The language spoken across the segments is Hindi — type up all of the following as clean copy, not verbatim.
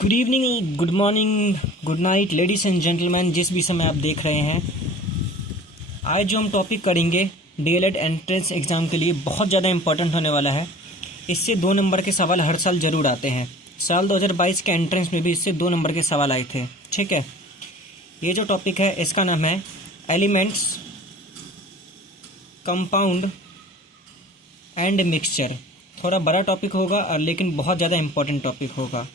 Good evening, good morning, good night ladies and gentleman, जिस भी समय आप देख रहे हैं। आज जो हम टॉपिक करेंगे डीएलएड एंट्रेंस एग्ज़ाम के लिए बहुत ज़्यादा इंपॉर्टेंट होने वाला है। इससे 2 नंबर के सवाल हर साल ज़रूर आते हैं। साल 2022 के एंट्रेंस में भी इससे 2 नंबर के सवाल आए थे। ठीक है, ये जो टॉपिक है इसका नाम है एलिमेंट्स, कंपाउंड एंड मिक्सचर। थोड़ा बड़ा टॉपिक होगा और लेकिन बहुत ज़्यादा इंपॉर्टेंट टॉपिक होगा।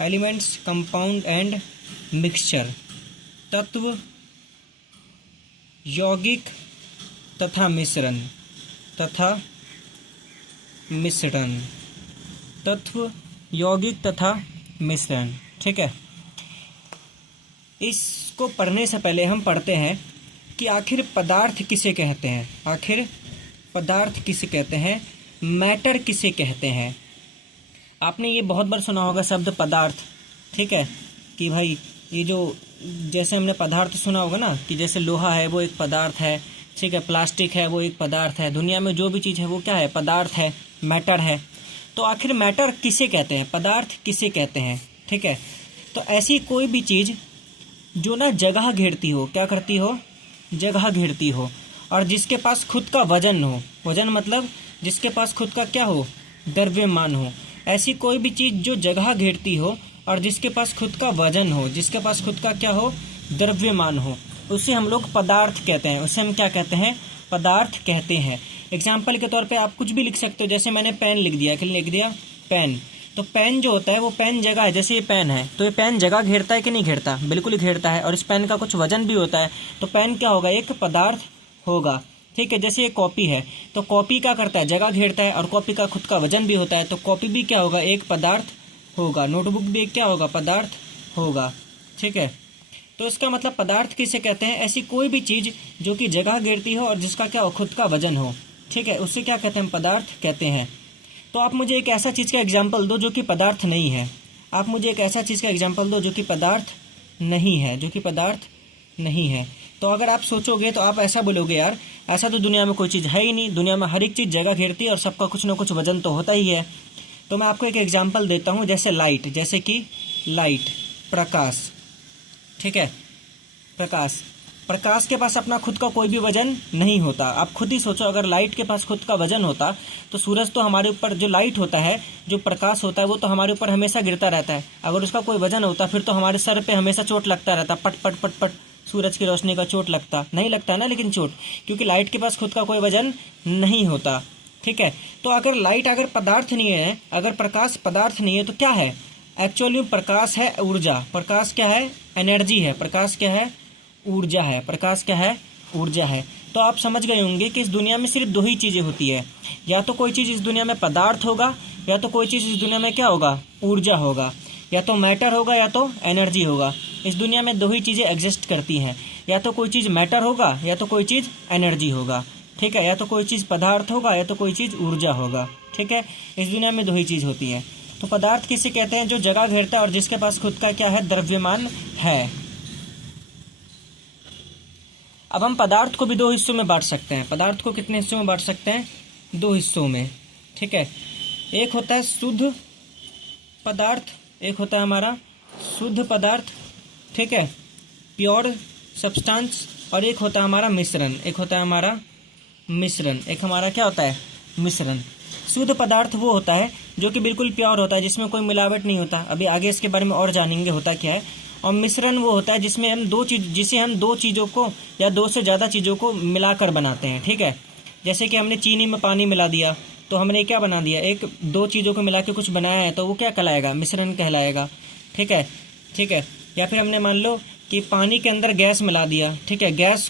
एलिमेंट्स, कंपाउंड एंड मिक्सचर, तत्व, यौगिक तथा मिश्रण, तत्व, यौगिक तथा मिश्रण। ठीक है, इसको पढ़ने से पहले हम पढ़ते हैं कि आखिर पदार्थ किसे कहते हैं। मैटर किसे कहते हैं। आपने ये बहुत बार सुना होगा शब्द पदार्थ। ठीक है, कि भाई ये जो जैसे हमने पदार्थ सुना होगा ना, कि जैसे लोहा है वो एक पदार्थ है। ठीक है, प्लास्टिक है वो एक पदार्थ है। दुनिया में जो भी चीज़ है वो क्या है, पदार्थ है, मैटर है। तो आखिर मैटर किसे कहते हैं, पदार्थ किसे कहते हैं। ठीक है, तो ऐसी कोई भी चीज़ जो ना जगह घेरती हो, क्या करती हो, जगह घेरती हो, और जिसके पास खुद का वजन हो। वजन मतलब जिसके पास खुद का क्या हो, द्रव्यमान हो। ऐसी कोई भी चीज़ जो जगह घेरती हो और जिसके पास खुद का वजन हो, जिसके पास खुद का क्या हो, द्रव्यमान हो, उसे हम लोग पदार्थ कहते हैं। उसे हम क्या कहते हैं, पदार्थ कहते हैं। एग्जाम्पल के तौर पे आप कुछ भी लिख सकते हो। जैसे मैंने पेन लिख दिया, क्या लिख दिया, पेन। तो पेन जो होता है वो पेन जगह है। जैसे ये पेन है तो ये पेन जगह घेरता है कि नहीं घेरता, बिल्कुल ही घेरता है। और इस पेन का कुछ वजन भी होता है, तो पेन क्या होगा, एक पदार्थ होगा। ठीक है, जैसे ये कॉपी है तो कॉपी क्या करता है, जगह घेरता है, और कॉपी का खुद का वजन भी होता है, तो कॉपी भी क्या होगा, एक पदार्थ होगा। नोटबुक भी एक क्या होगा, पदार्थ होगा। ठीक है, तो इसका मतलब पदार्थ किसे कहते हैं, ऐसी कोई भी चीज़ जो कि जगह घेरती हो और जिसका क्या हो, खुद का वजन हो। ठीक है, उससे क्या कहते हैं, पदार्थ कहते हैं। तो आप मुझे एक ऐसा चीज़ का एग्जाम्पल दो जो कि पदार्थ नहीं है। आप मुझे एक ऐसा चीज़ का एग्जाम्पल दो जो कि पदार्थ नहीं है, तो अगर आप सोचोगे तो आप ऐसा बोलोगे, यार ऐसा तो दुनिया में कोई चीज़ है ही नहीं। दुनिया में हर एक चीज़ जगह घेरती है और सबका कुछ ना कुछ वजन तो होता ही है। तो मैं आपको एक एग्जाम्पल देता हूँ, जैसे लाइट, जैसे कि लाइट, प्रकाश। ठीक है, प्रकाश के पास अपना खुद का कोई भी वजन नहीं होता। आप खुद ही सोचो, अगर लाइट के पास खुद का वजन होता तो सूरज तो हमारे ऊपर, जो लाइट होता है, जो प्रकाश होता है, वो तो हमारे ऊपर हमेशा गिरता रहता है। अगर उसका कोई वजन होता फिर तो हमारे सर पे हमेशा चोट लगता रहता, पट पट पट पट, सूरज की रोशनी का चोट लगता नहीं लगता ना, लेकिन चोट, क्योंकि लाइट के पास खुद का कोई वजन नहीं होता। ठीक है, तो अगर लाइट अगर पदार्थ नहीं है, अगर प्रकाश पदार्थ नहीं है, तो क्या है, एक्चुअली प्रकाश है ऊर्जा। प्रकाश क्या है, एनर्जी है। प्रकाश क्या है, ऊर्जा है। प्रकाश क्या है, ऊर्जा है। तो आप समझ गए होंगे कि इस दुनिया में सिर्फ 2 ही चीज़ें होती है, या तो कोई चीज़ इस दुनिया में पदार्थ होगा, या तो कोई चीज़ इस दुनिया में क्या होगा, ऊर्जा होगा, या तो मैटर होगा या तो एनर्जी होगा। इस दुनिया में 2 ही चीज़ें एग्जिस्ट करती हैं, या तो कोई चीज़ मैटर होगा या तो कोई चीज़ एनर्जी होगा। ठीक है, या तो कोई चीज़ पदार्थ होगा या तो कोई चीज़ ऊर्जा होगा। ठीक है, इस दुनिया में 2 ही चीज़ होती है। तो पदार्थ किसे कहते हैं, जो जगह घेरता है और जिसके पास खुद का क्या है, द्रव्यमान है। अब हम पदार्थ को भी 2 हिस्सों में बांट सकते हैं। पदार्थ को कितने हिस्सों में बांट सकते हैं, 2 हिस्सों में। ठीक है, एक होता है शुद्ध पदार्थ, एक होता है हमारा शुद्ध पदार्थ। ठीक है, प्योर सब्सटेंस, और एक होता है हमारा मिश्रण। एक हमारा क्या होता है, मिश्रण। शुद्ध पदार्थ वो होता है जो कि बिल्कुल प्योर होता है, जिसमें कोई मिलावट नहीं होता। अभी आगे इसके बारे में और जानेंगे होता क्या है। और मिश्रण वो होता है जिसमें हम 2 चीज़ों को या 2 से ज़्यादा चीज़ों को मिलाकर बनाते हैं। ठीक है, जैसे कि हमने चीनी में पानी मिला दिया तो हमने क्या बना दिया, 2 चीज़ों को मिला के कुछ बनाया है, तो वो क्या कहलाएगा, मिश्रण कहलाएगा। ठीक है, या फिर हमने मान लो कि पानी के अंदर गैस मिला दिया। ठीक है, गैस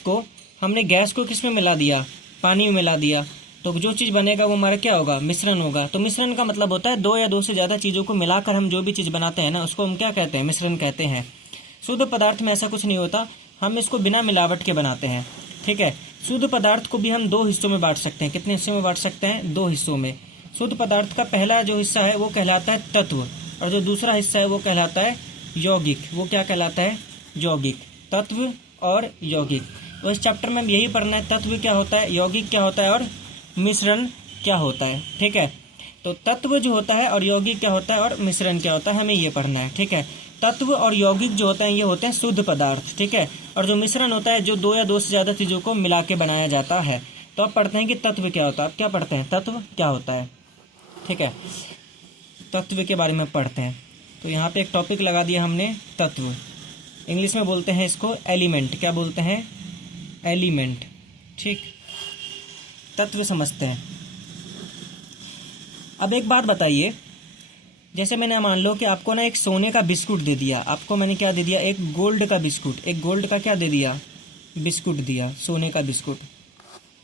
को किस में मिला दिया, पानी में मिला दिया, तो जो चीज़ बनेगा वो हमारा क्या होगा, मिश्रण होगा। तो मिश्रण का मतलब होता है 2 या 2 से ज़्यादा चीज़ों को मिलाकर हम जो भी चीज़ बनाते हैं ना, उसको हम क्या कहते हैं, मिश्रण कहते हैं। शुद्ध पदार्थ में ऐसा कुछ नहीं होता, हम इसको बिना मिलावट के बनाते हैं। ठीक है, शुद्ध पदार्थ को भी हम 2 हिस्सों में बांट सकते हैं। कितने हिस्सों में बांट सकते हैं, 2 हिस्सों में। शुद्ध पदार्थ का पहला जो हिस्सा है वो कहलाता है तत्व, और जो दूसरा हिस्सा है वो कहलाता है यौगिक। वो क्या कहलाता है, यौगिक। तत्व और यौगिक। तो इस चैप्टर में यही पढ़ना है, तत्व क्या होता है, यौगिक क्या होता है और मिश्रण क्या होता है। ठीक है, तो तत्व जो होता है और यौगिक क्या होता है और मिश्रण क्या होता है, हमें ये पढ़ना है। ठीक है, तत्व और यौगिक जो होते हैं ये होते हैं शुद्ध पदार्थ। ठीक है, और जो मिश्रण होता है जो दो या दो से ज़्यादा चीज़ों को मिला के बनाया जाता है। तो अब पढ़ते हैं कि तत्व क्या होता है। अब क्या पढ़ते हैं, तत्व क्या होता है। ठीक है, तत्व के बारे में पढ़ते हैं। तो यहाँ पे एक टॉपिक लगा दिया हमने, तत्व। इंग्लिश में बोलते हैं इसको एलिमेंट। क्या बोलते हैं, एलिमेंट। ठीक, तत्व समझते हैं। अब एक बात बताइए, जैसे मैंने मान लो कि आपको ना एक सोने का बिस्कुट दे दिया, आपको मैंने क्या दे दिया, एक गोल्ड का बिस्कुट, एक गोल्ड का क्या दे दिया, बिस्कुट दिया, सोने का बिस्कुट।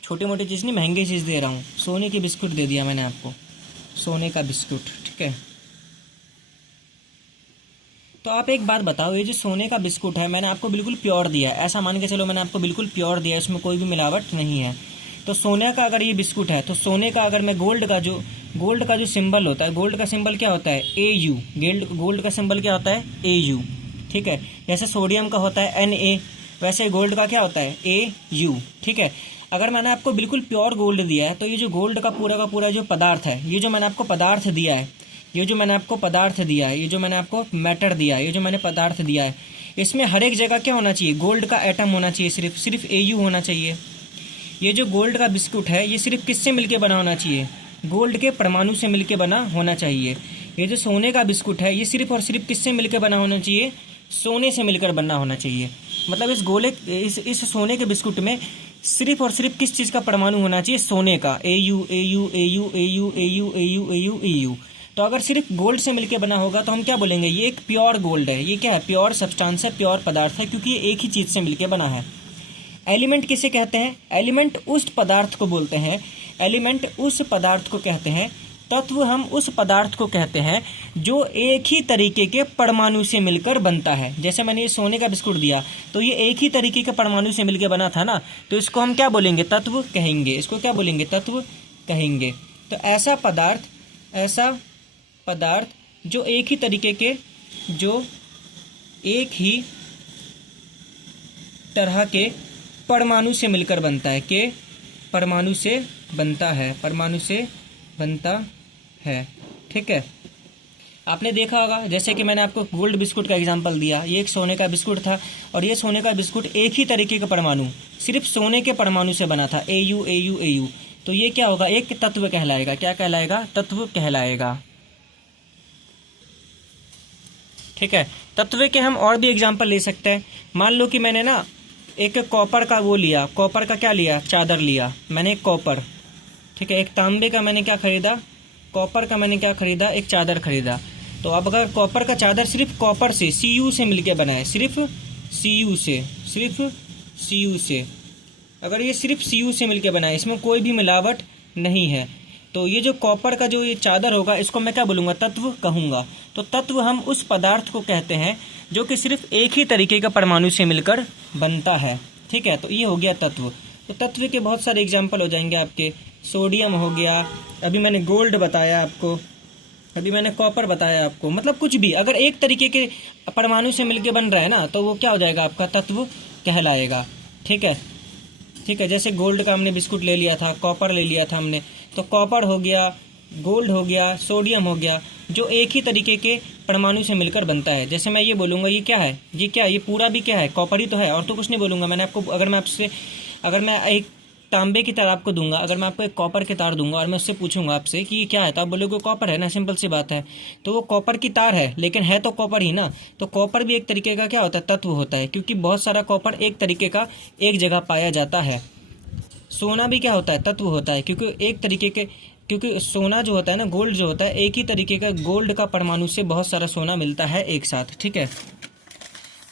छोटी मोटी चीज़ नहीं, महंगी चीज़ दे रहा हूँ, सोने की बिस्कुट दे दिया मैंने आपको, सोने का बिस्कुट। ठीक है, तो आप एक बात बताओ, ये जो सोने का बिस्कुट है मैंने आपको बिल्कुल प्योर दिया है, ऐसा मान के चलो मैंने आपको बिल्कुल प्योर दिया है, इसमें कोई भी मिलावट नहीं है। तो सोने का अगर ये बिस्कुट है, तो सोने का अगर मैं गोल्ड का जो सिंबल होता है, गोल्ड का सिंबल क्या होता है, AU। गोल्ड का सिंबल क्या होता है, AU। ठीक है, जैसे सोडियम का होता है Na, वैसे गोल्ड का क्या होता है, AU। ठीक है, अगर मैंने आपको बिल्कुल प्योर गोल्ड दिया है, तो ये जो गोल्ड का पूरा जो पदार्थ है, ये जो मैंने आपको पदार्थ दिया है, ये जो मैंने आपको पदार्थ दिया है, ये जो मैंने आपको मैटर दिया है, ये जो मैंने पदार्थ दिया है, इसमें हर एक जगह क्या होना चाहिए, गोल्ड का एटम होना चाहिए, सिर्फ AU होना चाहिए। ये जो गोल्ड का बिस्कुट है ये सिर्फ किससे मिलके बना होना चाहिए, गोल्ड के परमाणु से मिलके बना होना चाहिए। ये जो सोने का बिस्कुट है ये सिर्फ और सिर्फ किससे मिलकर बना होना चाहिए, सोने से मिलकर बना होना चाहिए। मतलब इस सोने के बिस्कुट में सिर्फ और सिर्फ किस चीज़ का परमाणु होना चाहिए, सोने का, AU AU AU AU AU AU AU AU। तो अगर सिर्फ गोल्ड से मिलकर बना होगा तो हम क्या बोलेंगे, ये एक प्योर गोल्ड है, ये क्या है, प्योर सब्सटेंस है, प्योर पदार्थ है, क्योंकि ये एक ही चीज़ से मिलकर बना है। एलिमेंट किसे कहते हैं, एलिमेंट उस पदार्थ को बोलते हैं, एलिमेंट उस पदार्थ को कहते हैं। तत्व हम उस पदार्थ को कहते हैं जो एक ही तरीके के परमाणु से मिलकर बनता है। जैसे मैंने ये सोने का बिस्कुट दिया तो ये एक ही तरीके के परमाणु से मिलकर बना था ना, तो इसको हम क्या बोलेंगे, तत्व कहेंगे। इसको क्या बोलेंगे, तत्व कहेंगे। तो ऐसा पदार्थ जो एक ही तरीके के, जो एक ही तरह के परमाणु से मिलकर बनता है, के परमाणु से बनता है, परमाणु से बनता है। ठीक है, आपने देखा होगा जैसे कि मैंने आपको गोल्ड बिस्कुट का एग्जांपल दिया, ये एक सोने का बिस्कुट था और ये सोने का बिस्कुट एक ही तरीके का परमाणु, सिर्फ सोने के परमाणु से बना था, AU AU AU। तो ये क्या होगा, एक तत्व कहलाएगा। क्या कहलाएगा, तत्व कहलाएगा। ठीक है, तत्व के हम और भी एग्जाम्पल ले सकते हैं। मान लो कि मैंने ना एक कॉपर का वो लिया, कॉपर का क्या लिया, चादर लिया मैंने, एक कॉपर। ठीक है, एक तांबे का मैंने क्या खरीदा, कॉपर का मैंने क्या खरीदा, एक चादर खरीदा। तो अब अगर कॉपर का चादर सिर्फ कॉपर से, Cu से मिलके बना है, सिर्फ Cu से, अगर ये सिर्फ Cu से मिलके बना है, इसमें कोई भी मिलावट नहीं है, तो ये जो कॉपर का जो ये चादर होगा इसको मैं क्या बोलूँगा, तत्व कहूँगा। तो तत्व हम उस पदार्थ को कहते हैं जो कि सिर्फ एक ही तरीके का परमाणु से मिलकर बनता है। ठीक है, तो ये हो गया तत्व। तो तत्व के बहुत सारे एग्जाम्पल हो जाएंगे आपके, सोडियम हो गया, अभी मैंने गोल्ड बताया आपको, अभी मैंने कॉपर बताया आपको। मतलब कुछ भी अगर एक तरीके के परमाणु से मिलकर बन रहा है ना, तो वो क्या हो जाएगा, आपका तत्व कहलाएगा। ठीक है, जैसे गोल्ड का हमने बिस्कुट ले लिया था, कॉपर ले लिया था हमने, तो कॉपर हो गया, गोल्ड हो गया, सोडियम हो गया, जो एक ही तरीके के परमाणु से मिलकर बनता है। जैसे मैं ये बोलूँगा ये क्या है, ये क्या है, ये पूरा भी क्या है, कॉपर ही तो है, और तो कुछ नहीं बोलूँगा। मैंने आपको अगर मैं एक तांबे की तार आपको दूंगा, अगर मैं आपको एक कॉपर की तार दूंगा और मैं उससे पूछूंगा आपसे कि ये क्या है, तो आप बोलोगे कॉपर है ना, सिंपल सी बात है। तो वो कॉपर की तार है, लेकिन है तो कॉपर ही ना। तो कॉपर भी एक तरीके का क्या होता है, तत्व होता है, क्योंकि बहुत सारा कॉपर एक तरीके का एक जगह पाया जाता है। सोना भी क्या होता है, तत्व होता है, क्योंकि सोना जो होता है ना, गोल्ड जो होता है, एक ही तरीके का गोल्ड का परमाणु से बहुत सारा सोना मिलता है एक साथ। ठीक है,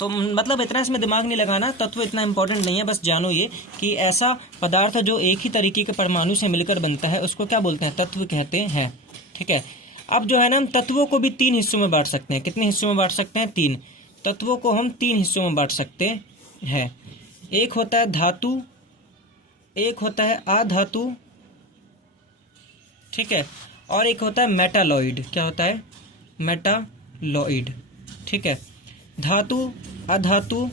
तो मतलब इतना इसमें दिमाग नहीं लगाना, तत्व इतना इंपॉर्टेंट नहीं है, बस जानो ये कि ऐसा पदार्थ जो एक ही तरीके के परमाणु से मिलकर बनता है उसको क्या बोलते हैं, तत्व कहते हैं। ठीक है, अब जो है ना, हम तत्वों को भी 3 हिस्सों में बांट सकते हैं। कितने हिस्सों में बांट सकते हैं, 3। तत्वों को हम 3 हिस्सों में बांट सकते हैं। एक होता है धातु, एक होता है अधातु, ठीक है, और एक होता है मेटालॉइड। क्या होता है, मेटालॉइड। ठीक है, धातु, अधातु,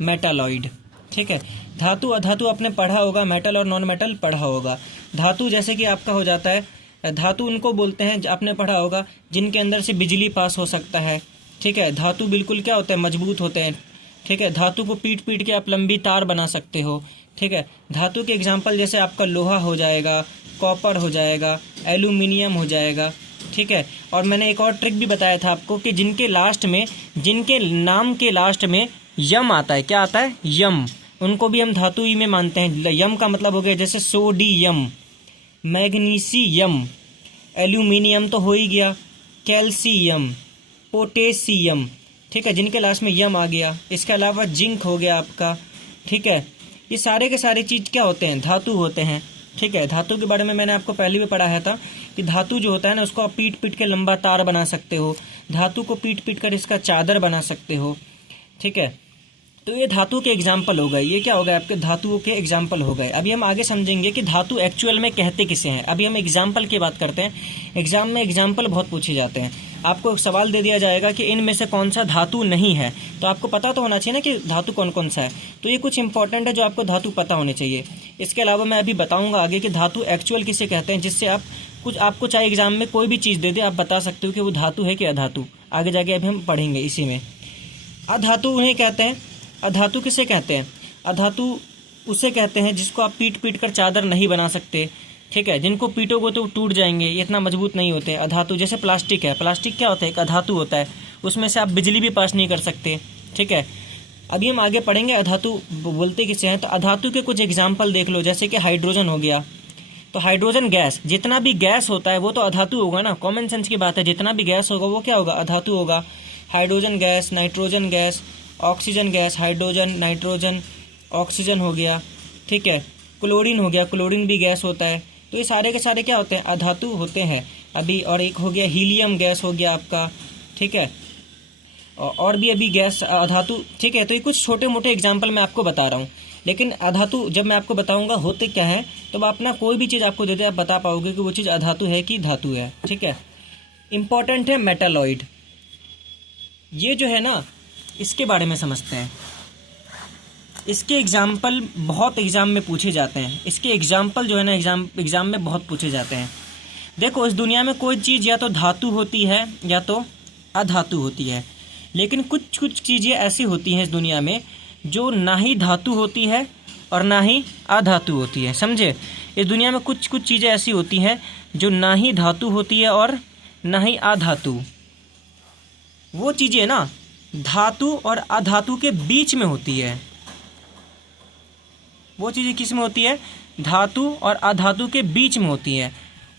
मेटालॉइड। ठीक है, धातु अधातु आपने पढ़ा होगा, मेटल और नॉन मेटल पढ़ा होगा। धातु जैसे कि आपका हो जाता है धातु उनको बोलते हैं, आपने पढ़ा होगा, जिनके अंदर से बिजली पास हो सकता है। ठीक है, धातु बिल्कुल क्या होते हैं, मजबूत होते हैं। ठीक है, धातु को पीट पीट के आप लंबी तार बना सकते हो। ठीक है, धातु के एग्जाम्पल जैसे आपका लोहा हो जाएगा, कॉपर हो जाएगा, एल्यूमिनियम हो जाएगा। ठीक है, और मैंने एक और ट्रिक भी बताया था आपको कि जिनके नाम के लास्ट में यम आता है, क्या आता है, यम, उनको भी हम धातु ही में मानते हैं। यम का मतलब हो गया जैसे सोडियम, मैग्नीशियम, एल्यूमिनियम तो हो ही गया, कैल्शियम, पोटेशियम। ठीक है, जिनके लास्ट में यम आ गया। इसके अलावा जिंक हो गया आपका। ठीक है, ये सारे के सारे चीज़ क्या होते हैं, धातु होते हैं। ठीक है, धातु के बारे में मैंने आपको पहले भी पढ़ाया था कि धातु जो होता है ना, उसको आप पीट पीट के लंबा तार बना सकते हो, धातु को पीट पीट कर इसका चादर बना सकते हो। ठीक है, तो ये धातु के एग्जाम्पल हो गए। ये क्या हो गए, आपके धातुओं के एग्जाम्पल हो गए। अभी हम आगे समझेंगे कि धातु एक्चुअल में कहते किसे हैं। अभी हम एग्जाम्पल की बात करते हैं। एग्जाम में एग्जाम्पल बहुत पूछे जाते हैं। आपको एक सवाल दे दिया जाएगा कि इनमें से कौन सा धातु नहीं है, तो आपको पता तो होना चाहिए ना कि धातु कौन कौन सा है। तो ये कुछ इंपॉर्टेंट है जो आपको धातु पता होने चाहिए। इसके अलावा मैं अभी बताऊँगा आगे कि धातु एक्चुअल किसे कहते हैं, जिससे आपको चाहे एग्जाम में कोई भी चीज़ दे दे, आप बता सकते हो कि वो धातु है कि अधातु। आगे जाके अभी हम पढ़ेंगे इसी में। अधातु उन्हें कहते हैं। अधातु किसे कहते हैं, अधातु उसे कहते हैं जिसको आप पीट पीट कर चादर नहीं बना सकते। ठीक है, जिनको पीटोगे तो टूट जाएंगे, ये इतना मजबूत नहीं होते। अधातु जैसे प्लास्टिक है, प्लास्टिक क्या होता है, एक अधातु होता है, उसमें से आप बिजली भी पास नहीं कर सकते। ठीक है, अभी हम आगे पढ़ेंगे अधातु बोलते किसे हैं। तो अधातु के कुछ एग्जाम्पल देख लो, जैसे कि हाइड्रोजन हो गया। तो हाइड्रोजन गैस, जितना भी गैस होता है वो तो अधातु होगा ना, कॉमन सेंस की बात है। जितना भी गैस होगा वो क्या होगा, अधातु होगा। Hydrogen gas, nitrogen gas, oxygen gas, hydrogen, nitrogen, oxygen हो गया। ठीक है, क्लोरीन हो गया, क्लोरीन भी गैस होता है। तो ये सारे के सारे क्या होते हैं, अधातु होते हैं। अभी और एक हो गया हीलियम गैस हो गया आपका। ठीक है, और भी अभी गैस अधातु। ठीक है, तो ये कुछ छोटे मोटे एग्जाम्पल मैं आपको बता रहा हूँ। लेकिन अधातु जब मैं आपको बताऊंगा होते क्या है, तो आप ना कोई भी चीज़ आपको दे दे, आप बता पाओगे कि वो चीज़ अधातु है कि धातु है। ठीक है, इम्पॉर्टेंट है मेटालॉइड। ये जो है ना, इसके बारे में समझते हैं। इसके एग्जाम्पल बहुत एग्ज़ाम में पूछे जाते हैं। इसके एग्जाम्पल जो है ना, एग्ज़ाम में बहुत पूछे जाते हैं। देखो, इस दुनिया में कोई चीज़ या तो धातु होती है या तो अधातु होती है। लेकिन कुछ कुछ चीज़ें ऐसी होती हैं इस दुनिया में जो ना ही धातु होती है और ना ही अधातु होती है। समझे, इस दुनिया में कुछ कुछ चीज़ें ऐसी होती हैं जो ना ही धातु होती है और ना ही अधातु। वो चीज़ें ना धातु और अधातु के बीच में होती है। वो चीज़ें किस में होती है, धातु और अधातु के बीच में होती है।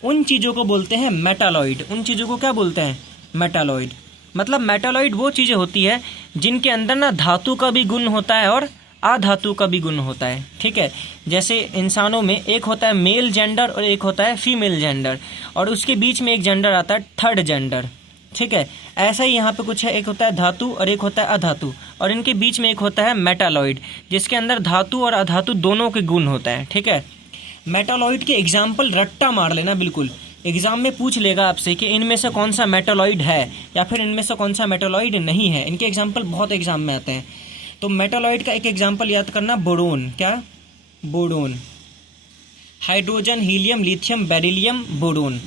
उन चीज़ों को बोलते हैं मेटालॉइड। उन चीज़ों को क्या बोलते हैं, मेटालॉइड। मतलब मेटालॉइड वो चीज़ें होती है जिनके अंदर ना धातु का भी गुण होता है और अधातु का भी गुण होता है। ठीक है, जैसे इंसानों में एक होता है मेल जेंडर और एक होता है फीमेल जेंडर, और उसके बीच में एक जेंडर आता है थर्ड जेंडर। ठीक है, ऐसा ही यहाँ पे कुछ है, एक होता है धातु और एक होता है अधातु, और इनके बीच में एक होता है मेटालॉइड, जिसके अंदर धातु और अधातु दोनों के गुण होता है। ठीक है, मेटालॉइड के एग्जाम्पल रट्टा मार लेना, बिल्कुल एग्जाम में पूछ लेगा आपसे कि इनमें से कौन सा मेटालॉइड है या फिर इनमें से कौन सा मेटालॉइड नहीं है। इनके एग्जाम्पल बहुत एग्जाम में आते हैं। तो मेटालॉइड का एक एग्जाम्पल याद करना, बोरोन। क्या, boron. Hydrogen, helium, lithium, beryllium, boron.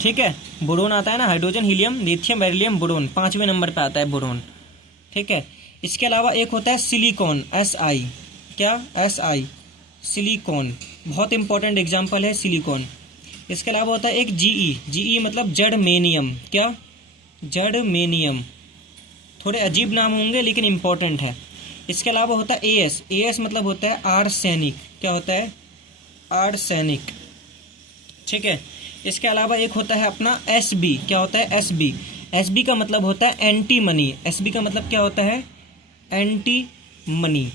ठीक है, बोरोन आता है ना, hydrogen, helium, lithium, beryllium, boron, 5वें नंबर पे आता है बोरोन। ठीक है, इसके अलावा एक होता है सिलिकॉन, SI। क्या, SI, सिलिकॉन, बहुत इंपॉर्टेंट एग्जाम्पल है सिलिकॉन। इसके अलावा होता है एक GE मतलब जर्मेनियम। क्या, जर्मेनियम। थोड़े अजीब नाम होंगे लेकिन इंपॉर्टेंट है। इसके अलावा होता है AS मतलब होता है आर्सेनिक। क्या होता है, आर्सेनिक। ठीक है, इसके अलावा एक होता है अपना SB। क्या होता है, SB का मतलब होता है एंटी मनी। SB का मतलब क्या होता है, एंटी मनी।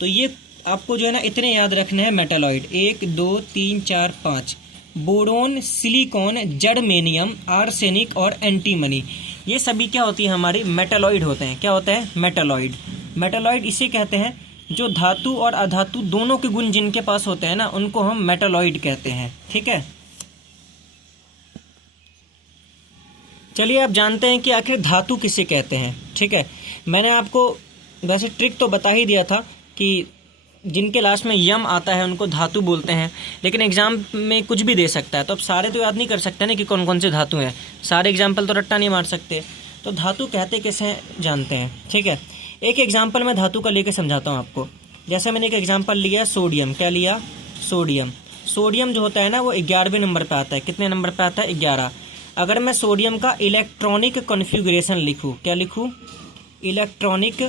तो ये आपको जो है ना इतने याद रखने हैं metalloid, 1 2 3 4 5, boron, silicon, germanium, arsenic और एंटीमनी। ये सभी क्या होती है, हमारी मेटालॉइड होते हैं। क्या होता है, मेटालॉइड। मेटालॉइड इसे कहते हैं जो धातु और अधातु दोनों के गुण जिनके पास होते हैं ना, उनको हम मेटालॉइड कहते हैं। ठीक है, चलिए आप जानते हैं कि आखिर धातु किसे कहते हैं। ठीक है, मैंने आपको वैसे ट्रिक तो बता ही दिया था कि जिनके लास्ट में यम आता है उनको धातु बोलते हैं, लेकिन एग्जाम में कुछ भी दे सकता है। तो अब सारे तो याद नहीं कर सकते ना कि कौन कौन से धातु हैं, सारे एग्जाम्पल तो रट्टा नहीं मार सकते। तो धातु कहते कैसे जानते हैं, ठीक है। एक एग्जाम्पल मैं धातु का लेकर समझाता हूँ आपको। जैसे मैंने एक एग्जाम्पल लिया सोडियम, क्या लिया, सोडियम। सोडियम जो होता है ना वो 11वें नंबर पे आता है। कितने नंबर पे आता है, 11। अगर मैं सोडियम का इलेक्ट्रॉनिक कॉन्फ़िगरेशन लिखूँ, क्या लिखूँ, इलेक्ट्रॉनिक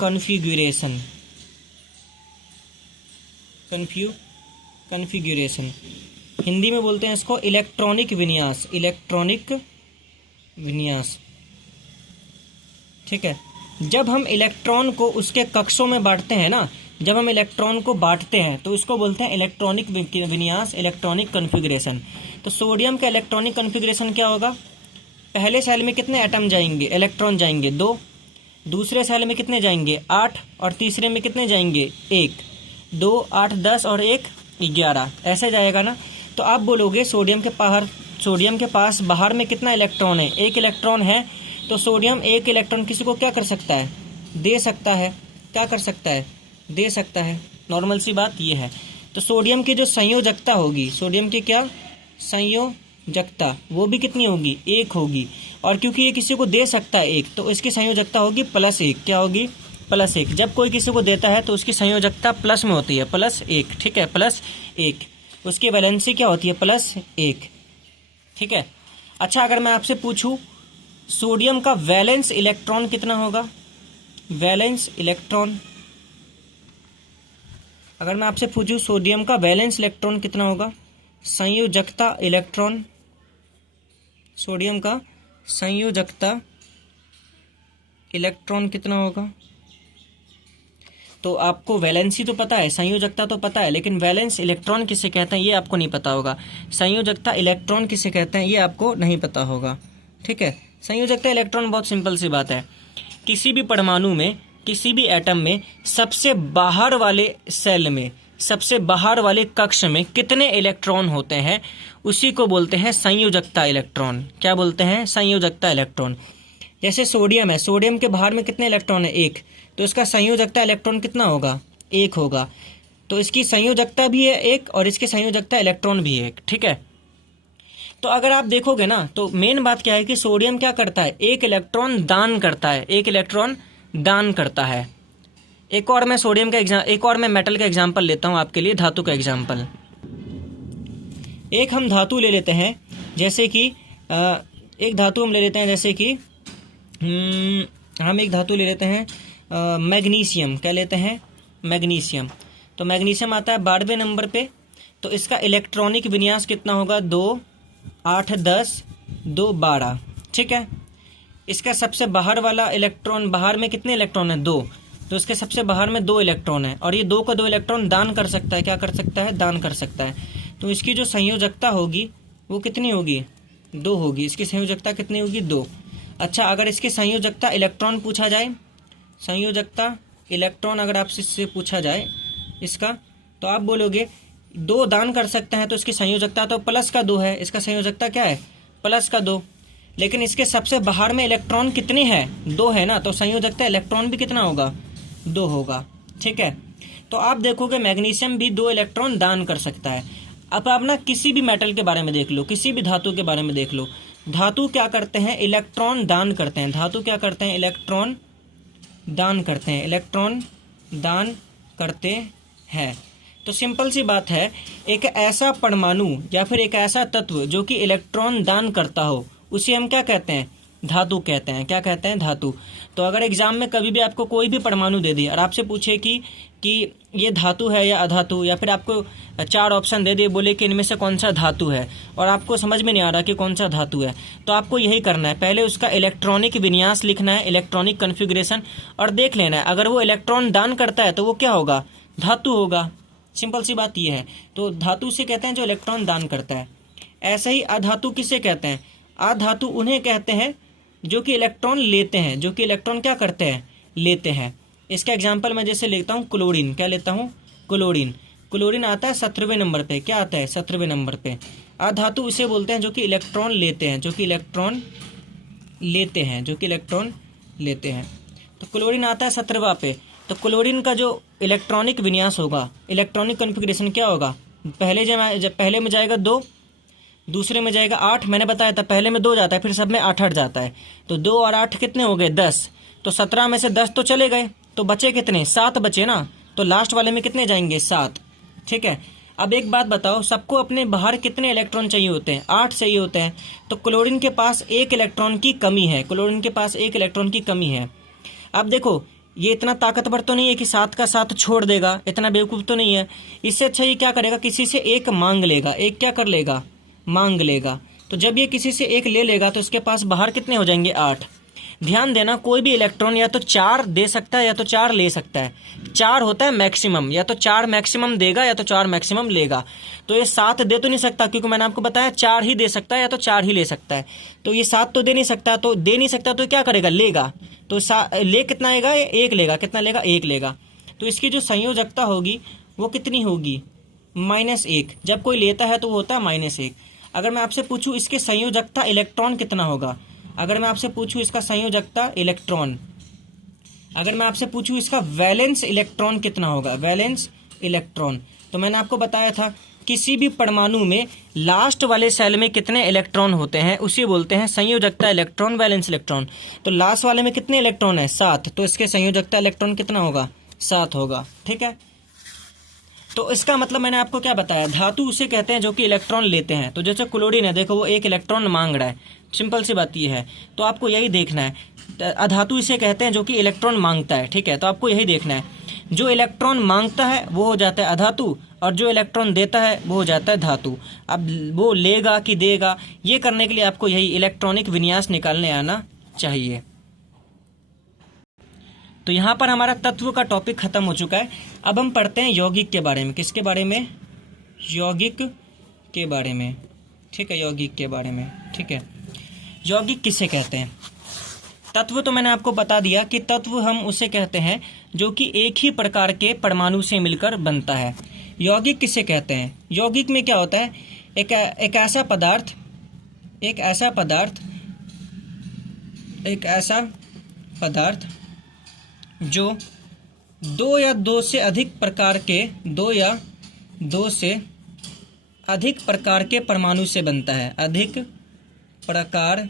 कॉन्फ़िगरेशन, कॉन्फ़िगरेशन हिंदी में बोलते हैं इसको इलेक्ट्रॉनिक विन्यास, इलेक्ट्रॉनिक विन्यास, ठीक है। जब हम इलेक्ट्रॉन को उसके कक्षों में बांटते हैं ना, जब हम इलेक्ट्रॉन को बांटते हैं तो इसको बोलते हैं इलेक्ट्रॉनिक विन्यास, इलेक्ट्रॉनिक कॉन्फ़िगरेशन। तो सोडियम का इलेक्ट्रॉनिक कॉन्फ़िगरेशन क्या होगा, पहले सेल में कितने एटम जाएंगे, इलेक्ट्रॉन जाएंगे 2, दूसरे सेल में कितने जाएंगे 8, और तीसरे में कितने जाएंगे 1, 2, 8, 10 और 1, 11, ऐसे जाएगा ना। तो आप बोलोगे सोडियम के पास बाहर में कितना इलेक्ट्रॉन है, 1 इलेक्ट्रॉन है। तो सोडियम 1 इलेक्ट्रॉन किसी को क्या कर सकता है, दे सकता है, क्या कर सकता है, दे सकता है। नॉर्मल सी बात ये है। तो सोडियम की जो संयोजकता होगी, सोडियम की क्या संयोजकता, वो भी कितनी होगी, 1 होगी। और क्योंकि ये किसी को दे सकता है 1, तो इसकी संयोजकता होगी +1, क्या होगी, +1। जब कोई किसी को देता है तो उसकी संयोजकता प्लस में होती है, +1, ठीक है, +1। उसकी वैलेंसी क्या होती है, +1, ठीक है। अच्छा, अगर मैं आपसे पूछूं सोडियम का वैलेंस इलेक्ट्रॉन कितना होगा, वैलेंस इलेक्ट्रॉन, अगर मैं आपसे पूछूं सोडियम का वैलेंस इलेक्ट्रॉन कितना होगा, संयोजकता इलेक्ट्रॉन, सोडियम का संयोजकता इलेक्ट्रॉन कितना होगा। तो आपको वैलेंसी तो पता है, संयोजकता तो पता है, लेकिन वैलेंस इलेक्ट्रॉन किसे कहते हैं ये आपको नहीं पता होगा। संयोजकता इलेक्ट्रॉन किसे कहते हैं ये आपको नहीं पता होगा, ठीक है। संयोजकता इलेक्ट्रॉन बहुत सिंपल सी बात है। किसी भी परमाणु में, किसी भी एटम में सबसे बाहर वाले सेल में, सबसे बाहर वाले कक्ष में कितने इलेक्ट्रॉन होते हैं उसी को बोलते हैं संयोजकता इलेक्ट्रॉन। क्या बोलते हैं, संयोजकता इलेक्ट्रॉन। जैसे सोडियम है, सोडियम के बाहर में कितने इलेक्ट्रॉन है, 1, तो इसका संयोजकता इलेक्ट्रॉन कितना होगा, 1 होगा। तो इसकी संयोजकता भी है 1 और इसकी संयोजकता इलेक्ट्रॉन भी है 1, ठीक है। तो अगर आप देखोगे ना तो मेन बात क्या है कि सोडियम क्या करता है, 1 इलेक्ट्रॉन दान करता है, 1 इलेक्ट्रॉन दान करता है। एक और मैं मेटल का एग्जांपल लेता हूं आपके लिए, धातु का एग्जांपल। एक हम धातु ले लेते हैं, जैसे कि एक धातु हम ले लेते हैं, जैसे कि हम एक धातु ले लेते हैं मैग्नीशियम, क्या लेते हैं, मैग्नीशियम। तो मैग्नीशियम आता है 12वें नंबर पे। तो इसका इलेक्ट्रॉनिक विन्यास कितना होगा, 2, 8, 10, 2, 12, ठीक है। इसका सबसे बाहर वाला इलेक्ट्रॉन, बाहर में कितने इलेक्ट्रॉन है, 2, तो इसके सबसे बाहर में 2 इलेक्ट्रॉन है, और ये 2 का 2 इलेक्ट्रॉन दान कर सकता है, क्या कर सकता है, दान कर सकता है। तो इसकी जो संयोजकता होगी वो कितनी होगी, 2 होगी। इसकी संयोजकता कितनी होगी, 2। अच्छा, अगर इसकी संयोजकता इलेक्ट्रॉन पूछा जाए, संयोजकता इलेक्ट्रॉन अगर आपसे इससे पूछा जाए इसका, तो आप बोलोगे 2 दान कर सकता है, तो इसकी संयोजकता तो +2 है, इसका संयोजकता क्या है, +2। लेकिन इसके सबसे बाहर में इलेक्ट्रॉन कितने हैं, 2 है ना, तो संयोजकता इलेक्ट्रॉन भी कितना होगा, 2 होगा, ठीक है। तो आप देखोगे मैग्नीशियम भी 2 इलेक्ट्रॉन दान कर सकता है। अब आप ना किसी भी मेटल के बारे में देख लो, किसी भी धातु के बारे में देख लो, धातु क्या करते हैं, इलेक्ट्रॉन दान करते हैं। धातु क्या करते हैं, इलेक्ट्रॉन दान करते हैं, इलेक्ट्रॉन दान करते हैं। तो सिंपल सी बात है, एक ऐसा परमाणु या फिर एक ऐसा तत्व जो कि इलेक्ट्रॉन दान करता हो उसे हम क्या कहते हैं, धातु कहते हैं। क्या कहते हैं, धातु। तो अगर एग्जाम में कभी भी आपको कोई भी परमाणु दे दिया और आपसे पूछे कि ये धातु है या अधातु, या फिर आपको 4 ऑप्शन दे दिए, बोले कि इनमें से कौन सा धातु है, और आपको समझ में नहीं आ रहा कि कौन सा धातु है, तो आपको यही करना है, पहले उसका इलेक्ट्रॉनिक विन्यास लिखना है, इलेक्ट्रॉनिक कॉन्फ़िगरेशन, और देख लेना है अगर वो इलेक्ट्रॉन दान करता है तो वो क्या होगा, धातु होगा। सिंपल सी बात ये है। तो धातु से कहते हैं जो इलेक्ट्रॉन दान करता है। ऐसे ही अधातु किसे कहते हैं, अधातु उन्हें कहते हैं जो कि इलेक्ट्रॉन लेते हैं, जो कि इलेक्ट्रॉन क्या करते हैं, लेते हैं। इसका एग्जांपल मैं जैसे लेता हूँ क्लोरीन, क्या लेता हूँ, क्लोरीन। क्लोरीन आता है 17वें नंबर पे, क्या आता है, 17वें नंबर पे। अधातु उसे बोलते हैं जो कि इलेक्ट्रॉन लेते हैं, जो कि इलेक्ट्रॉन लेते हैं, जो कि इलेक्ट्रॉन लेते हैं। तो क्लोरीन आता है 17वां पे। तो क्लोरीन का जो इलेक्ट्रॉनिक विन्यास होगा, इलेक्ट्रॉनिक कॉन्फ़िगरेशन क्या होगा, जब पहले में जाएगा 2, दूसरे में जाएगा 8। मैंने बताया था पहले में 2 जाता है, फिर सब में 8 8 जाता है। तो 2 और 8 कितने हो गए, 10। तो 17 में से 10 तो चले गए, तो बचे कितने, 7 बचे ना। तो लास्ट वाले में कितने जाएंगे, 7। ठीक है। अब एक बात बताओ, सबको अपने बाहर कितने इलेक्ट्रॉन चाहिए होते हैं, 8 चाहिए होते हैं। तो क्लोरीन के पास 1 इलेक्ट्रॉन की कमी है, क्लोरीन के पास 1 इलेक्ट्रॉन की कमी है। अब देखो, ये इतना ताकतवर तो नहीं है कि 7 का 7 छोड़ देगा, इतना बेवकूफ़ तो नहीं है। इससे अच्छा ये क्या करेगा, किसी से 1 मांग लेगा, 1 क्या कर लेगा, मांग लेगा। तो जब ये किसी से 1 ले लेगा तो इसके पास बाहर कितने हो जाएंगे, 8। ध्यान देना, कोई भी इलेक्ट्रॉन या तो 4 दे सकता है या तो 4 ले सकता है। 4 होता है मैक्सिमम, या तो 4 मैक्सिमम देगा या तो 4 मैक्सिमम लेगा। तो ये 7 दे तो नहीं सकता, क्योंकि मैंने आपको बताया 4 ही दे सकता है या तो 4 ही ले सकता है। तो ये 7 तो दे नहीं सकता, तो क्या करेगा, लेगा। तो ले कितना आएगा, 1 लेगा। कितना लेगा, 1 लेगा। तो इसकी जो संयोजकता होगी वो कितनी होगी, -1। जब कोई लेता है तो वो होता है -1। अगर मैं आपसे पूछूं इसके संयोजकता इलेक्ट्रॉन कितना होगा, अगर मैं आपसे पूछूं इसका संयोजकता इलेक्ट्रॉन, अगर मैं आपसे पूछूं इसका वैलेंस इलेक्ट्रॉन कितना होगा, वैलेंस इलेक्ट्रॉन, तो मैंने आपको बताया था किसी भी परमाणु में लास्ट वाले सेल में कितने इलेक्ट्रॉन होते हैं उसे बोलते हैं संयोजकता इलेक्ट्रॉन, वैलेंस इलेक्ट्रॉन। तो लास्ट वाले में कितने इलेक्ट्रॉन है, 7। तो इसके संयोजकता इलेक्ट्रॉन कितना होगा, 7 होगा। ठीक है। तो इसका मतलब मैंने आपको क्या बताया, धातु उसे कहते हैं जो कि इलेक्ट्रॉन लेते हैं। तो जैसे क्लोरीन है, देखो वो 1 इलेक्ट्रॉन मांग रहा है, सिंपल सी बात ये है। तो आपको यही देखना है, अधातु इसे कहते हैं जो कि इलेक्ट्रॉन मांगता है। ठीक है। तो आपको यही देखना है, जो इलेक्ट्रॉन मांगता है वो हो जाता है अधातु, और जो इलेक्ट्रॉन देता है वो हो जाता है धातु। अब वो लेगा कि देगा, ये करने के लिए आपको यही इलेक्ट्रॉनिक विन्यास निकालने आना चाहिए। तो यहाँ पर हमारा तत्व का टॉपिक खत्म हो चुका है। अब हम पढ़ते हैं यौगिक के बारे में। किसके बारे में, यौगिक के बारे में। ठीक है, यौगिक के बारे में। ठीक है। यौगिक किसे कहते हैं, तत्व तो मैंने आपको बता दिया कि तत्व हम उसे कहते हैं जो कि एक ही प्रकार के परमाणु से मिलकर बनता है। यौगिक किसे कहते हैं, यौगिक में क्या होता है, एक ऐसा पदार्थ जो 2 या 2 से अधिक प्रकार के परमाणु से बनता है, अधिक प्रकार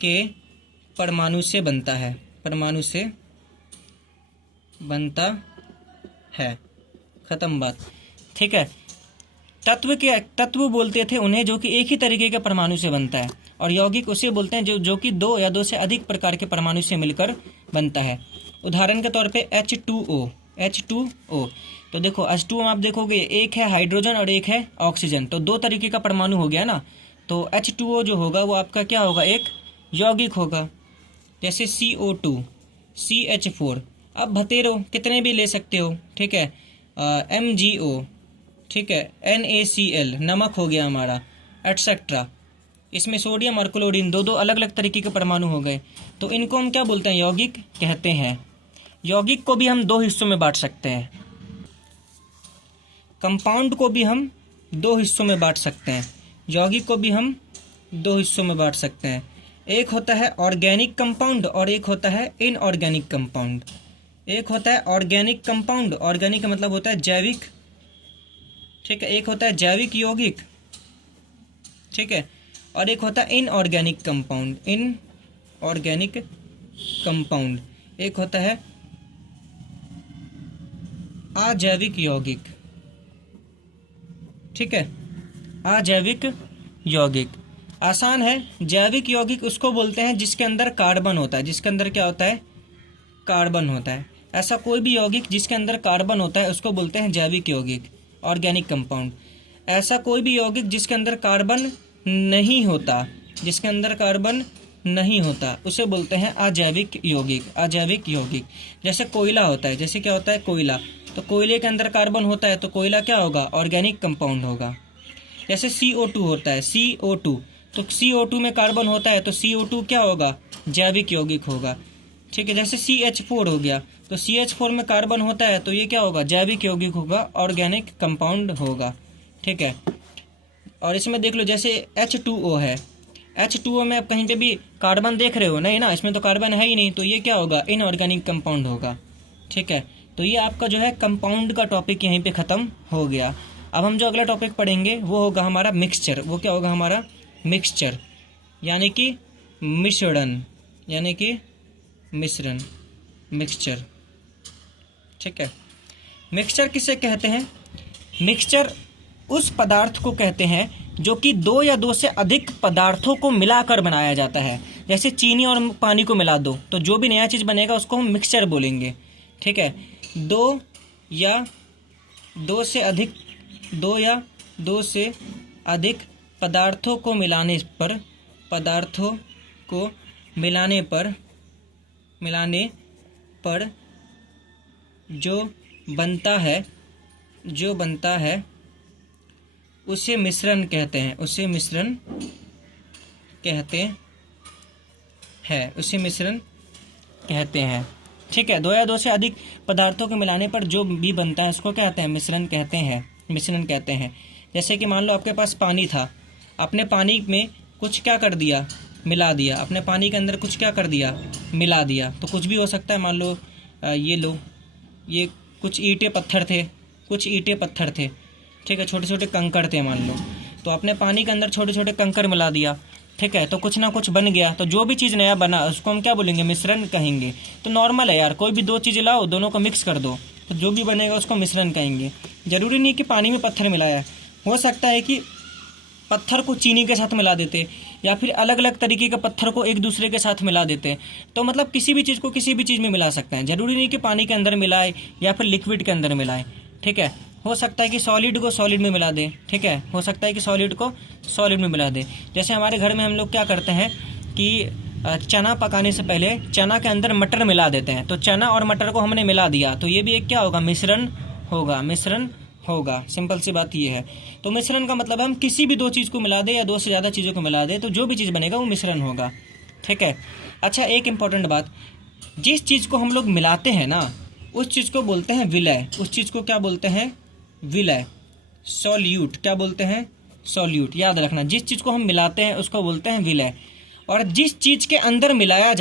के परमाणु से बनता है। खत्म बात। ठीक है। तत्व बोलते थे उन्हें जो कि एक ही तरीके के परमाणु से बनता है, और यौगिक उसे बोलते हैं जो कि 2 या 2 से अधिक प्रकार के परमाणु से मिलकर बनता है। उदाहरण के तौर पे H2O। तो देखो H2O में आप देखोगे एक है हाइड्रोजन और एक है ऑक्सीजन, तो 2 तरीके का परमाणु हो गया ना। तो H2O जो होगा वो आपका क्या होगा, एक यौगिक होगा। जैसे CO2, CH4। अब भतेरो कितने भी ले सकते हो। ठीक है। MgO, ठीक है, NaCl, नमक हो गया हमारा, एटसेट्रा। इसमें सोडियम और क्लोरीन 2 अलग अलग तरीके के परमाणु हो गए। तो इनको हम क्या बोलते हैं, यौगिक कहते हैं। यौगिक को भी हम 2 हिस्सों में बांट सकते हैं, कंपाउंड को भी हम 2 हिस्सों में बांट सकते हैं, यौगिक को भी हम 2 हिस्सों में बांट सकते हैं। एक होता है ऑर्गेनिक कंपाउंड और एक होता है इनऑर्गेनिक कंपाउंड। एक होता है ऑर्गेनिक कंपाउंड, ऑर्गेनिक का मतलब होता है जैविक। ठीक है। एक होता है जैविक यौगिक। ठीक है। और एक होता है इनऑर्गेनिक कंपाउंड, इनऑर्गेनिक कंपाउंड। एक होता है अजैविक यौगिक। ठीक है, अजैविक यौगिक आसान है। जैविक यौगिक उसको बोलते हैं जिसके अंदर कार्बन होता है, जिसके अंदर क्या होता है, कार्बन होता है। ऐसा कोई भी यौगिक जिसके अंदर कार्बन होता है उसको बोलते हैं जैविक यौगिक, ऑर्गेनिक कंपाउंड। ऐसा कोई भी यौगिक जिसके अंदर कार्बन नहीं होता, जिसके अंदर कार्बन नहीं होता, उसे बोलते हैं अजैविक यौगिक, अजैविक यौगिक। जैसे कोयला होता है, जैसे क्या होता है, कोयला, तो कोयले के अंदर कार्बन होता है तो कोयला क्या होगा, ऑर्गेनिक कंपाउंड होगा। जैसे CO2 होता है, CO2, तो CO2 में कार्बन होता है तो CO2 क्या होगा, जैविक यौगिक होगा। ठीक है। जैसे CH4 हो गया, तो CH4 में कार्बन होता है तो ये क्या होगा, जैविक यौगिक होगा, ऑर्गेनिक कंपाउंड होगा। ठीक है। और इसमें देख लो जैसे H2O है, H2O में आप कहीं पे भी कार्बन देख रहे हो, नहीं ना, इसमें तो कार्बन है ही नहीं, तो ये क्या होगा, इनऑर्गेनिक कंपाउंड होगा। ठीक है। तो ये आपका जो है कंपाउंड का टॉपिक यहीं पे ख़त्म हो गया। अब हम जो अगला टॉपिक पढ़ेंगे वो होगा हमारा मिक्सचर। वो क्या होगा हमारा? मिक्सचर, यानी कि मिश्रण, यानी कि मिश्रण, मिक्सचर। ठीक है, मिक्सचर किसे कहते हैं? मिक्सचर उस पदार्थ को कहते हैं जो कि दो या दो से अधिक पदार्थों को मिलाकर बनाया जाता है। जैसे चीनी और पानी को मिला दो तो जो भी नया चीज़ बनेगा उसको हम मिक्सचर बोलेंगे। ठीक है, दो या दो से अधिक पदार्थों को मिलाने पर जो बनता है उसे मिश्रण कहते हैं, उसे मिश्रण कहते हैं। ठीक है, दो या दो से अधिक पदार्थों को मिलाने पर जो भी बनता है उसको कहते हैं मिश्रण कहते हैं। जैसे कि मान लो आपके पास पानी था, आपने पानी में कुछ क्या कर दिया? मिला दिया। अपने पानी के अंदर कुछ क्या कर दिया? मिला दिया। तो कुछ भी हो सकता है। मान लो ये कुछ ईंटें पत्थर थे। ठीक है, छोटे छोटे कंकड़ थे मान लो, तो आपने पानी के अंदर छोटे छोटे कंकड़ मिला दिया। ठीक है, तो कुछ ना कुछ बन गया। तो जो भी चीज़ नया बना उसको हम क्या बोलेंगे? मिश्रण कहेंगे। तो नॉर्मल है यार, कोई भी दो चीज़ें लाओ, दोनों को मिक्स कर दो, तो जो भी बनेगा उसको मिश्रण कहेंगे। ज़रूरी नहीं कि पानी में पत्थर मिलाया है, हो सकता है कि पत्थर को चीनी के साथ मिला देते, या फिर अलग अलग तरीके के पत्थर को एक दूसरे के साथ मिला देते। तो मतलब किसी भी चीज़ को किसी भी चीज़ में मिला सकते हैं। ज़रूरी नहीं कि पानी के अंदर मिलाए या फिर लिक्विड के अंदर मिलाए। ठीक है, हो सकता है कि सॉलिड को सॉलिड में मिला दे। ठीक है, हो सकता है कि सॉलिड को सॉलिड में मिला दे। जैसे हमारे घर में हम लोग क्या करते हैं कि चना पकाने से पहले चना के अंदर मटर मिला देते हैं। तो चना और मटर को हमने मिला दिया, तो ये भी एक क्या होगा? मिश्रण होगा। सिंपल सी बात ये है। तो मिश्रण का मतलब हम किसी भी दो चीज़ को मिला दे या दो से ज़्यादा चीज़ों को मिला दे, तो जो भी चीज़ बनेगा वो मिश्रण होगा। ठीक है, अच्छा एक इम्पॉर्टेंट बात, जिस चीज़ को हम लोग मिलाते हैं ना उस चीज़ को बोलते हैं विलय। उस चीज़ को क्या बोलते हैं? विलय। सॉल्यूट, क्या बोलते हैं? सॉल्यूट। याद रखना, जिस चीज़ को हम मिलाते हैं उसको बोलते हैं विलय। और जिस चीज़ के अंदर मिलाया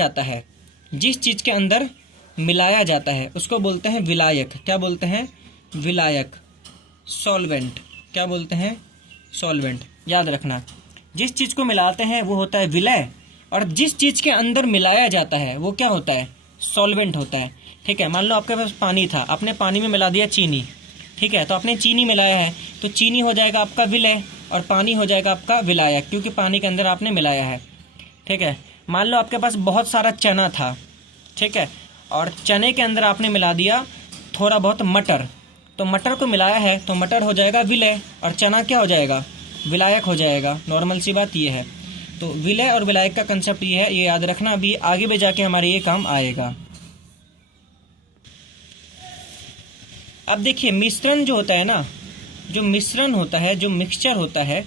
जाता है उसको बोलते हैं विलायक। क्या बोलते हैं? विलायक। सॉल्वेंट, क्या बोलते हैं? सॉल्वेंट। याद रखना, जिस चीज़ को मिलाते हैं वो होता है विलय, और जिस चीज़ के अंदर मिलाया जाता है वो क्या होता है? सॉल्वेंट होता है। ठीक है, मान लो आपके पास पानी था, आपने पानी में मिला दिया चीनी। ठीक है, तो आपने चीनी मिलाया है, तो चीनी हो जाएगा आपका विलय और पानी हो जाएगा आपका विलायक, क्योंकि पानी के अंदर आपने मिलाया है। ठीक है, मान लो आपके पास बहुत सारा चना था। ठीक है, और चने के अंदर आपने मिला दिया थोड़ा बहुत मटर, तो मटर को मिलाया है तो मटर हो जाएगा विलय और चना क्या हो जाएगा? विलायक हो जाएगा। नॉर्मल सी बात ये है। तो विलय और विलायक का कंसेप्ट ये है, ये याद रखना, अभी आगे भी जाके हमारे ये काम आएगा। अब देखिए, मिश्रण जो होता है ना, जो मिश्रण होता है, जो मिक्सचर होता है,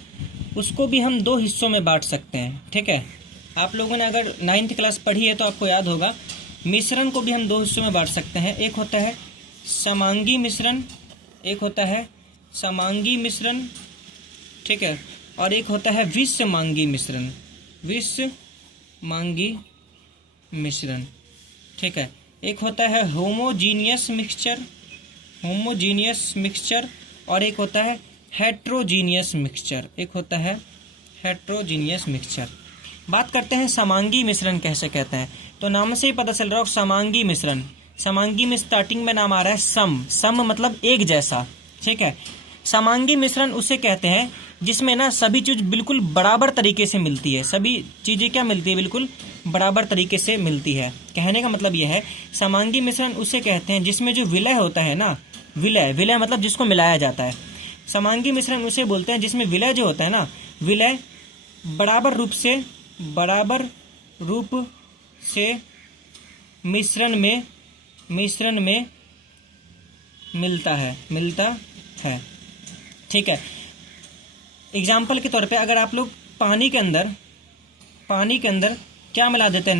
उसको भी हम दो हिस्सों में बांट सकते हैं। ठीक है, आप लोगों ने अगर 9th क्लास पढ़ी है तो आपको याद होगा, मिश्रण को भी हम दो हिस्सों में बांट सकते हैं। एक होता है समांगी मिश्रण, ठीक है, और एक होता है विषमांगी मिश्रण। ठीक है, एक होता है होमोजीनियस मिक्सचर और एक होता है हेट्रोजीनियस मिक्सचर। बात करते हैं समांगी मिश्रण कैसे कहते हैं। तो नाम से ही पता चल रहा हो, समांगी मिश्रण। समांगी में स्टार्टिंग में नाम आ रहा है सम मतलब एक जैसा। ठीक है, समांगी मिश्रण उसे कहते हैं जिसमें ना सभी चीज़ बिल्कुल बराबर तरीके से मिलती है। सभी चीज़ें क्या मिलती है? बिल्कुल बराबर तरीके से मिलती है। कहने का मतलब यह है, समांगी मिश्रण उसे कहते हैं जिसमें जो विलय होता है ना, विलय मतलब जिसको मिलाया जाता है। समांगी मिश्रण उसे बोलते हैं जिसमें विलय जो होता है ना, विलय बराबर रूप से मिश्रण में मिलता है। ठीक है, एग्जाम्पल के तौर पे अगर आप लोग पानी के अंदर क्या मिला देते हैं?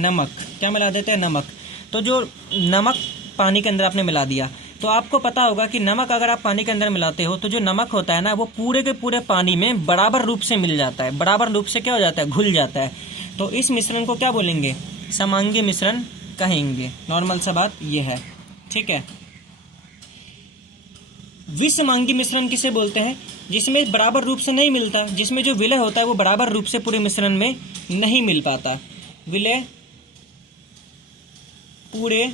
नमक। तो जो नमक पानी के अंदर आपने मिला दिया, तो आपको पता होगा कि नमक अगर आप पानी के अंदर मिलाते हो तो जो नमक होता है ना, वो पूरे के पूरे पानी में बराबर रूप से मिल जाता है, बराबर रूप से क्या हो जाता है? घुल जाता है। तो इस मिश्रण को क्या बोलेंगे? समांगी मिश्रण कहेंगे। नॉर्मल सा बात ये है। ठीक है, विषमांगी मिश्रण किसे बोलते हैं? जिसमें बराबर रूप से नहीं मिलता, जिसमें जो विलय होता है वो बराबर रूप से पूरे मिश्रण में नहीं मिल पाता। विलय पूरे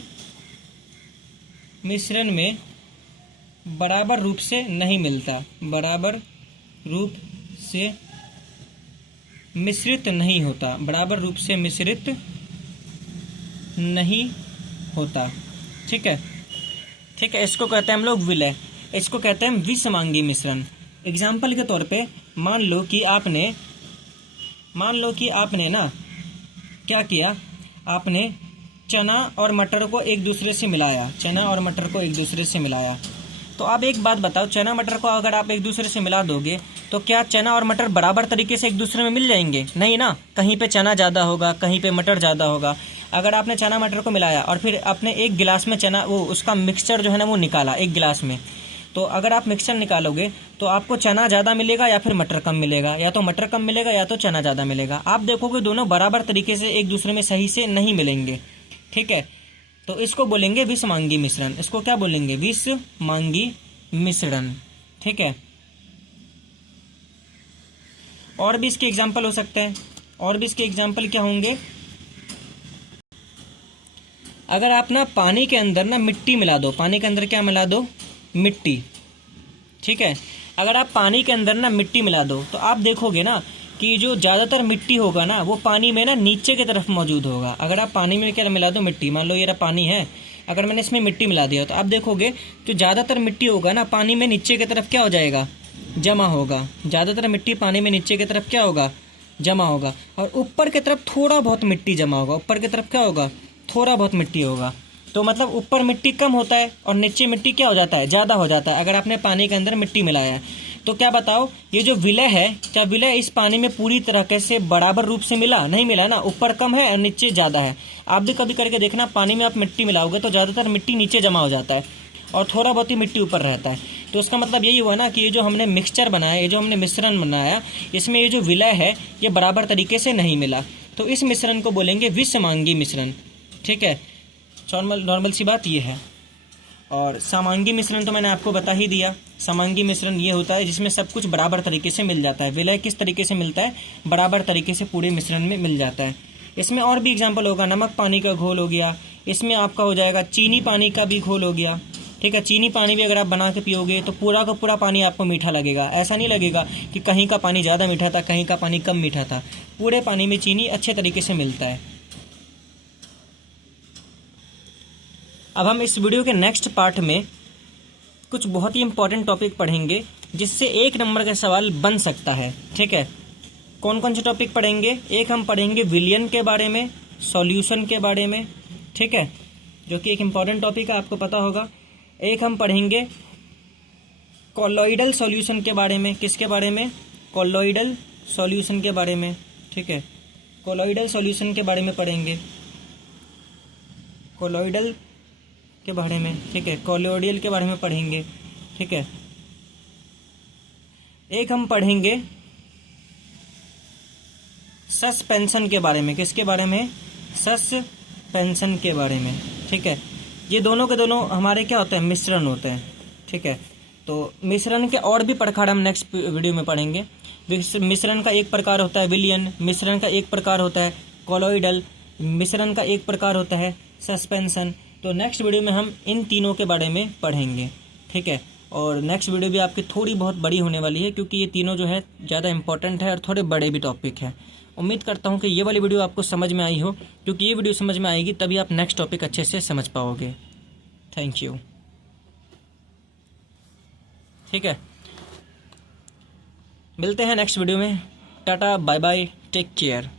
मिश्रण में बराबर रूप से नहीं मिलता, बराबर रूप से मिश्रित नहीं होता, बराबर रूप से मिश्रित नहीं होता। ठीक है, ठीक है, इसको कहते हैं हम लोग विलय, इसको कहते हैं विषमांगी मिश्रण। एग्जाम्पल के तौर पे मान लो कि आपने ना क्या किया, आपने चना और मटर को एक दूसरे से मिलाया, चना और मटर को एक दूसरे से मिलाया। तो आप एक बात बताओ, चना मटर को अगर आप एक दूसरे से मिला दोगे तो क्या चना और मटर बराबर तरीके से एक दूसरे में मिल जाएंगे? नहीं ना, कहीं पे चना ज़्यादा होगा, कहीं पे मटर ज़्यादा होगा। अगर आपने चना मटर को मिलाया और फिर आपने एक गिलास में चना उसका मिक्सचर जो है ना वो निकाला एक गिलास में, तो अगर आप मिक्सचर निकालोगे तो आपको चना ज़्यादा मिलेगा या फिर मटर कम मिलेगा, या तो मटर कम मिलेगा या तो चना ज़्यादा मिलेगा। आप देखोगे दोनों बराबर तरीके से एक दूसरे में सही से नहीं मिलेंगे। ठीक है, तो इसको बोलेंगे विषमांगी मिश्रण। इसको क्या बोलेंगे? विषमांगी मिश्रण। ठीक है, और भी इसके एग्जाम्पल हो सकते हैं, और भी इसके एग्जाम्पल क्या होंगे? अगर आप ना पानी के अंदर ना मिट्टी मिला दो, पानी के अंदर क्या मिला दो? मिट्टी। ठीक है, अगर आप पानी के अंदर ना मिट्टी मिला दो तो आप देखोगे ना कि जो ज़्यादातर मिट्टी होगा ना वो पानी में ना नीचे की तरफ मौजूद होगा। अगर आप पानी में क्या मिला दो? मिट्टी। मान लो ये रहा पानी है, अगर मैंने इसमें मिट्टी मिला दिया तो आप देखोगे जो ज़्यादातर मिट्टी होगा ना पानी में नीचे की तरफ क्या हो जाएगा? जमा होगा। ज़्यादातर मिट्टी पानी में नीचे की तरफ क्या होगा? जमा होगा। और ऊपर की तरफ थोड़ा बहुत मिट्टी जमा होगा, ऊपर की तरफ क्या होगा? थोड़ा बहुत मिट्टी होगा। तो मतलब ऊपर मिट्टी कम होता है और नीचे मिट्टी क्या हो जाता है? ज़्यादा हो जाता है अगर आपने पानी के अंदर मिट्टी मिलाया है। तो क्या बताओ, ये जो विलय है, क्या विलय इस पानी में पूरी तरह से बराबर रूप से मिला? नहीं मिला ना, ऊपर कम है और नीचे ज़्यादा है। आप भी कभी करके देखना, पानी में आप मिट्टी मिलाओगे तो ज़्यादातर मिट्टी नीचे जमा हो जाता है और थोड़ा बहुत ही मिट्टी ऊपर रहता है। तो इसका मतलब यही हुआ ना कि ये जो हमने मिक्सचर बनाया, ये जो हमने मिश्रण बनाया, इसमें ये जो विलय है ये बराबर तरीके से नहीं मिला। तो इस मिश्रण को बोलेंगे विषमांगी मिश्रण। ठीक है, नॉर्मल सी बात ये है। और समांगी मिश्रण तो मैंने आपको बता ही दिया। समांगी मिश्रण ये होता है जिसमें सब कुछ बराबर तरीके से मिल जाता है। विलय किस तरीके से मिलता है? बराबर तरीके से पूरे मिश्रण में मिल जाता है। इसमें और भी एग्जाम्पल होगा, नमक पानी का घोल हो गया, इसमें आपका हो जाएगा चीनी पानी का भी घोल हो गया। ठीक है, चीनी पानी भी अगर आप बना के पियोगे तो पूरा का पूरा पानी आपको मीठा लगेगा। ऐसा नहीं लगेगा कि कहीं का पानी ज़्यादा मीठा था, कहीं का पानी कम मीठा था। पूरे पानी में चीनी अच्छे तरीके से मिलता है। अब हम इस वीडियो के नेक्स्ट पार्ट में कुछ बहुत ही इंपॉर्टेंट टॉपिक पढ़ेंगे जिससे 1 नंबर का सवाल बन सकता है। ठीक है, कौन कौन से टॉपिक पढ़ेंगे? एक हम पढ़ेंगे विलयन के बारे में, सॉल्यूशन के बारे में। ठीक है, जो कि एक इम्पॉर्टेंट टॉपिक है, आपको पता होगा। एक हम पढ़ेंगे कॉलोइडल सॉल्यूशन के बारे में। किसके बारे में? कॉलोइडल सॉल्यूशन के बारे में। ठीक है, कॉलोइडल सॉल्यूशन के बारे में पढ़ेंगे, कॉलोइडल के बारे में। ठीक है, कॉलोइडल के बारे में पढ़ेंगे। ठीक है, एक हम पढ़ेंगे सस्पेंशन के बारे में। किसके बारे में? सस्पेंशन के बारे में। ठीक है, ये दोनों के दोनों हमारे क्या होते हैं? मिश्रण होते हैं। ठीक है, तो मिश्रण के और भी प्रकार हम नेक्स्ट वीडियो में पढ़ेंगे। मिश्रण का एक प्रकार होता है विलयन, मिश्रण का एक प्रकार होता है कॉलोइडल, मिश्रण का एक प्रकार होता है सस्पेंशन। तो नेक्स्ट वीडियो में हम इन तीनों के बारे में पढ़ेंगे। ठीक है, और नेक्स्ट वीडियो भी आपकी थोड़ी बहुत बड़ी होने वाली है क्योंकि ये तीनों जो है ज़्यादा इंपॉर्टेंट है और थोड़े बड़े भी टॉपिक है। उम्मीद करता हूँ कि ये वाली वीडियो आपको समझ में आई हो, क्योंकि ये वीडियो समझ में आएगी तभी आप नेक्स्ट टॉपिक अच्छे से समझ पाओगे। Thank you. ठीक है, मिलते हैं नेक्स्ट वीडियो में। Tata, bye bye, take care.